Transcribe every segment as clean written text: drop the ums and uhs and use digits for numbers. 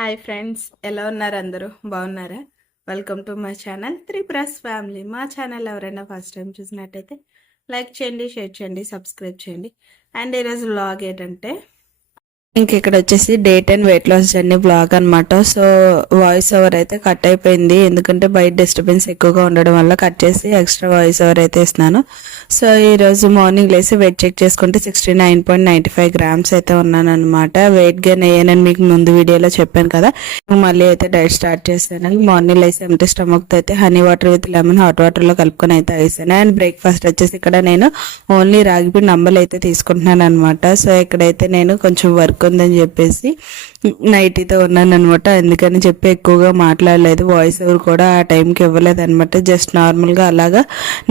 Hi friends, ఎలా ఉన్నారు? అందరూ బాగున్నారా? Welcome to my channel Tripura's family. మా ఛానల్ ఎవరైనా ఫస్ట్ టైం చూసినట్టయితే లైక్ చేయండి, షేర్ చేయండి, సబ్స్క్రైబ్ చేయండి. అండ్ ఈరోజు వ్లాగ్ ఏంటంటే ఇంక ఇక్కడ వచ్చేసి day 10 weight loss journey blog అనమాట. సో వాయిస్ ఓవర్ అయితే కట్ అయిపోయింది, ఎందుకంటే బయట డిస్టర్బెన్స్ ఎక్కువగా ఉండడం వల్ల కట్ చేసి ఎక్స్ట్రా వాయిస్ ఓవర్ అయితే ఇస్తున్నాను. సో ఈరోజు మార్నింగ్ లేసి వెయిట్ చెక్ చేసుకుంటే 69.95 గ్రామ్స్ అయితే ఉన్నాను అనమాట. వెయిట్ గెయిన్ అయ్యానని మీకు ముందు వీడియోలో చెప్పాను కదా. మళ్ళీ అయితే డైట్ స్టార్ట్ చేశాను. మార్నింగ్ లేసి ఎంటీ స్టమక్తో అయితే honey water with lemon hot వాటర్లో కలుపుకొని అయితే తాగేసాను. అండ్ బ్రేక్ఫాస్ట్ వచ్చేసి ఇక్కడ నేను ఓన్లీ రాగిపిండి అంబలు అయితే తీసుకుంటున్నాను అనమాట. సో ఇక్కడైతే నేను కొంచెం వర్క్ ఉందని చెప్పేసి నైటీతో ఉన్నాను అనమాట. అందుకని చెప్పి ఎక్కువగా మాట్లాడలేదు, వాయిస్ ఓవర్ కూడా ఆ టైంకి ఇవ్వలేదు అనమాట. జస్ట్ నార్మల్గా అలాగా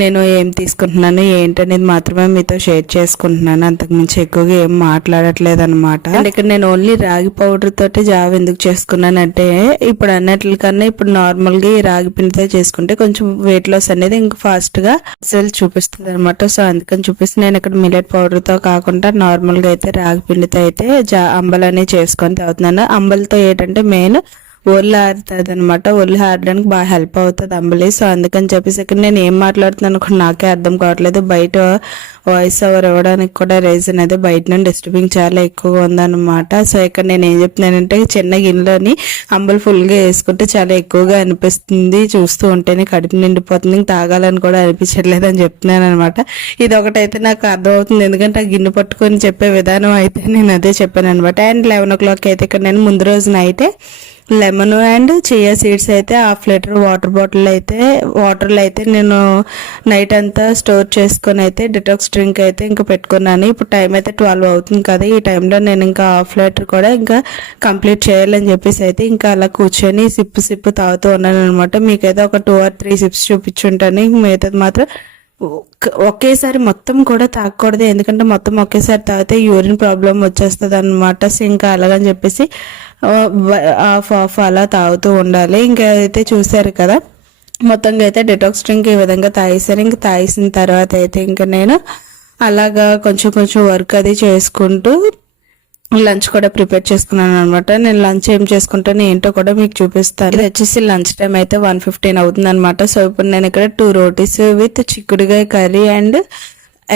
నేను ఏం తీసుకుంటున్నాను ఏంటనేది మాత్రమే మీతో షేర్ చేసుకుంటున్నాను, అంతకుమించి ఎక్కువగా ఏం మాట్లాడట్లేదు అనమాట. అండ్ ఇక్కడ నేను ఓన్లీ రాగి పౌడర్ తోటి జావ ఎందుకు చేసుకున్నానంటే ఇప్పుడు అన్నట్లకన్నా ఇప్పుడు నార్మల్గా ఈ రాగి పిండితో చేసుకుంటే కొంచెం వెయిట్ లాస్ అనేది ఇంకా ఫాస్ట్ గా రిజల్ట్ చూపిస్తుంది అనమాట. సో అందుకని చూపిస్తే నేను ఇక్కడ మిల్లెట్ పౌడర్ తో కాకుండా నార్మల్ గా అయితే రాగి పిండితో అయితే అంబలని చేసుకొని తాగుతున్నాను. అంబలతో ఏంటంటే మెయిన్ ఒళ్ళు ఆరుతుంది అనమాట. ఒళ్ళు ఆరడానికి బాగా హెల్ప్ అవుతుంది అంబలి. సో అందుకని చెప్పేసి ఇక్కడ నేను ఏం మాట్లాడుతున్నాను కూడా నాకే అర్థం కావట్లేదు. బయట వాయిస్ ఓవర్ ఇవ్వడానికి కూడా రీజన్ అయితే బయట నుండి డిస్టర్బింగ్ చాలా ఎక్కువగా ఉందన్నమాట. సో ఇక్కడ నేను ఏం చెప్తున్నానంటే చిన్న గిన్నెలోని అంబలు ఫుల్గా వేసుకుంటే చాలా ఎక్కువగా అనిపిస్తుంది, చూస్తూ ఉంటేనే కడుపు నిండిపోతుంది, తాగాలని కూడా అనిపించట్లేదు అని చెప్తున్నాను అనమాట. ఇది ఒకటైతే నాకు అర్థమవుతుంది, ఎందుకంటే ఆ గిన్నె పట్టుకొని చెప్పే విధానం అయితే నేను అదే చెప్పాను అనమాట. అండ్ 11 o'clock అయితే ఇక్కడ నేను ముందు రోజు నైటే లెమన్ అండ్ చియా సీడ్స్ అయితే 1/2 లీటర్ వాటర్లో అయితే నేను నైట్ అంతా స్టోర్ చేసుకొని అయితే డిటాక్స్ డ్రింక్ అయితే ఇంకా పెట్టుకున్నాను. ఇప్పుడు టైం అయితే 12 అవుతుంది కదా. ఈ టైంలో నేను ఇంకా 1/2 లీటర్ కూడా ఇంకా కంప్లీట్ చేయాలని చెప్పేసి అయితే ఇంకా అలా కూర్చొని సిప్పు తాగుతూ ఉన్నాను అనమాట. మీకైతే ఒక 2 or 3 సిప్స్ చూపించుంటాను. మిగతాది మాత్రం ఒకేసారి మొత్తం కూడా తాగకూడదు, ఎందుకంటే మొత్తం ఒకేసారి తాగితే యూరిన్ ప్రాబ్లం వచ్చేస్తుంది అనమాట. సో ఇంకా అలాగని చెప్పేసి ఆఫ్ అలా తాగుతూ ఉండాలి. ఇంకా అయితే చూసారు కదా, మొత్తంగా అయితే డిటాక్స్ డ్రింక్ ఈ విధంగా తాగేసాను. ఇంకా తాగేసిన తర్వాత అయితే ఇంకా నేను అలాగా కొంచెం వర్క్ అది చేసుకుంటూ లంచ్ కూడా ప్రిపేర్ చేసుకున్నాను అనమాట. నేను లంచ్ ఏం చేసుకుంటాను ఏంటో కూడా మీకు చూపిస్తాను. ఇది వచ్చేసి లంచ్ టైం అయితే 1:15 అవుతుంది అనమాట. సో ఇప్పుడు నేను ఇక్కడ 2 రోటీస్ విత్ చిక్కుడుగాయ కర్రీ అండ్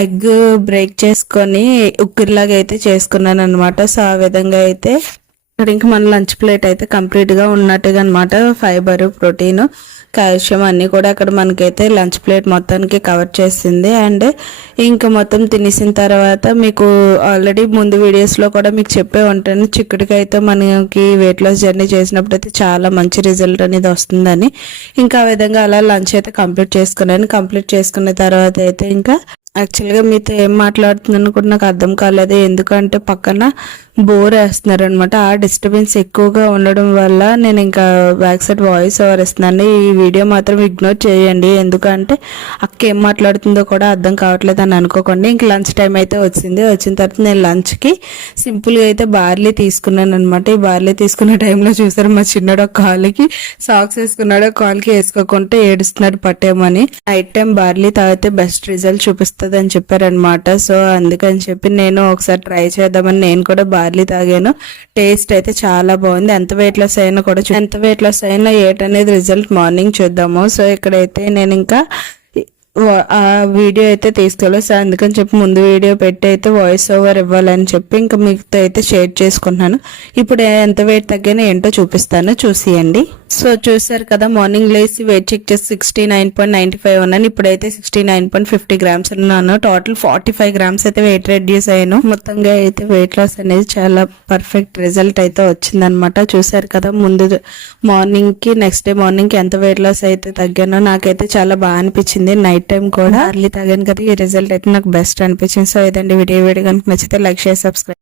ఎగ్ బ్రేక్ చేసుకొని ఉక్కిరిలాగా అయితే చేసుకున్నాను అనమాట. సో ఆ విధంగా అయితే ఇంకా మన లంచ్ ప్లేట్ అయితే కంప్లీట్ గా ఉన్నట్టుగా అనమాట. ఫైబర్, ప్రోటీన్, కాల్షియం అన్ని కూడా అక్కడ మనకైతే లంచ్ ప్లేట్ మొత్తానికి కవర్ చేసింది. అండ్ ఇంకా మొత్తం తినేసిన తర్వాత మీకు ఆల్రెడీ ముందు వీడియోస్ లో కూడా మీకు చెప్పే ఉంటాను, చిక్కుడుకాయతో మనకి వెయిట్ లాస్ జర్నీ చేసినప్పుడు అయితే చాలా మంచి రిజల్ట్ అనేది వస్తుందని. ఇంకా ఆ విధంగా అలా లంచ్ అయితే కంప్లీట్ చేసుకున్నాను. కంప్లీట్ చేసుకున్న తర్వాత అయితే ఇంకా యాక్చువల్గా మీతో ఏం మాట్లాడుతున్నాను కూడా నాకు అర్థం కాలేదు, ఎందుకంటే పక్కన బోర్ వేస్తున్నారు అనమాట. ఆ డిస్టర్బెన్స్ ఎక్కువగా ఉండడం వల్ల నేను ఇంకా బ్యాక్ సైడ్ వాయిస్ ఓవర్ ఇస్తున్నాను. ఈ వీడియో మాత్రం ఇగ్నోర్ చేయండి, ఎందుకంటే అక్క ఏం మాట్లాడుతుందో కూడా అర్థం కావట్లేదు అని అనుకోకండి. ఇంక లంచ్ టైం అయితే వచ్చింది. వచ్చిన తర్వాత నేను లంచ్కి సింపుల్గా అయితే బార్లీ తీసుకున్నాను అనమాట. ఈ బార్లీ తీసుకున్న టైంలో చూసారు మా చిన్నడు కాలుకి సాక్స్ వేసుకున్నాడు, కాలుకి వేసుకోకుంటే ఏడుస్తున్నాడు పట్టేమని. నైట్ టైం బార్లీ తాగితే బెస్ట్ రిజల్ట్ చూపిస్తుంది అని చెప్పారనమాట. సో అందుకని చెప్పి నేను ఒకసారి ట్రై చేద్దామని నేను కూడా బార్లీ తాగాను. టేస్ట్ అయితే చాలా బాగుంది. ఎంత వెయిట్ లాస్ అయినా ఏంటనేది రిజల్ట్ మార్నింగ్ చూద్దాము. సో ఇక్కడైతే నేను ఇంకా ఆ వీడియో అయితే తీసుకోలేదు. సో అందుకని చెప్పి ముందు వీడియో పెట్టి అయితే వాయిస్ ఓవర్ ఇవ్వాలని చెప్పి ఇంకా మీతో అయితే షేర్ చేసుకుంటున్నాను. ఇప్పుడు ఎంత వెయిట్ తగ్గానో ఏంటో చూపిస్తాను, చూసియండి. సో చూసారు కదా, మార్నింగ్ లేసి వెయిట్ చెక్ చేసి 69.95 ఉన్నాను. ఇప్పుడైతే 69.50 గ్రామ్స్ ఉన్నాను. టోటల్ 45 గ్రామ్స్ అయితే వెయిట్ రెడ్యూస్ అయ్యాను. మొత్తంగా అయితే వెయిట్ లాస్ అనేది చాలా పర్ఫెక్ట్ రిజల్ట్ అయితే వచ్చిందనమాట. చూసారు కదా, ముందు మార్నింగ్ కి నెక్స్ట్ డే మార్నింగ్ కి ఎంత వెయిట్ లాస్ అయితే తగ్గానో నాకైతే చాలా బాగా అనిపించింది. నైట్ టైం కూడా అర్లీ తాగాను కదా, ఈ రిజల్ట్ అయితే నాకు బెస్ట్ అనిపించింది. సో ఇదండి వీడియో కనుక నచ్చితే లైక్, షేర్, సబ్స్క్రైబ్.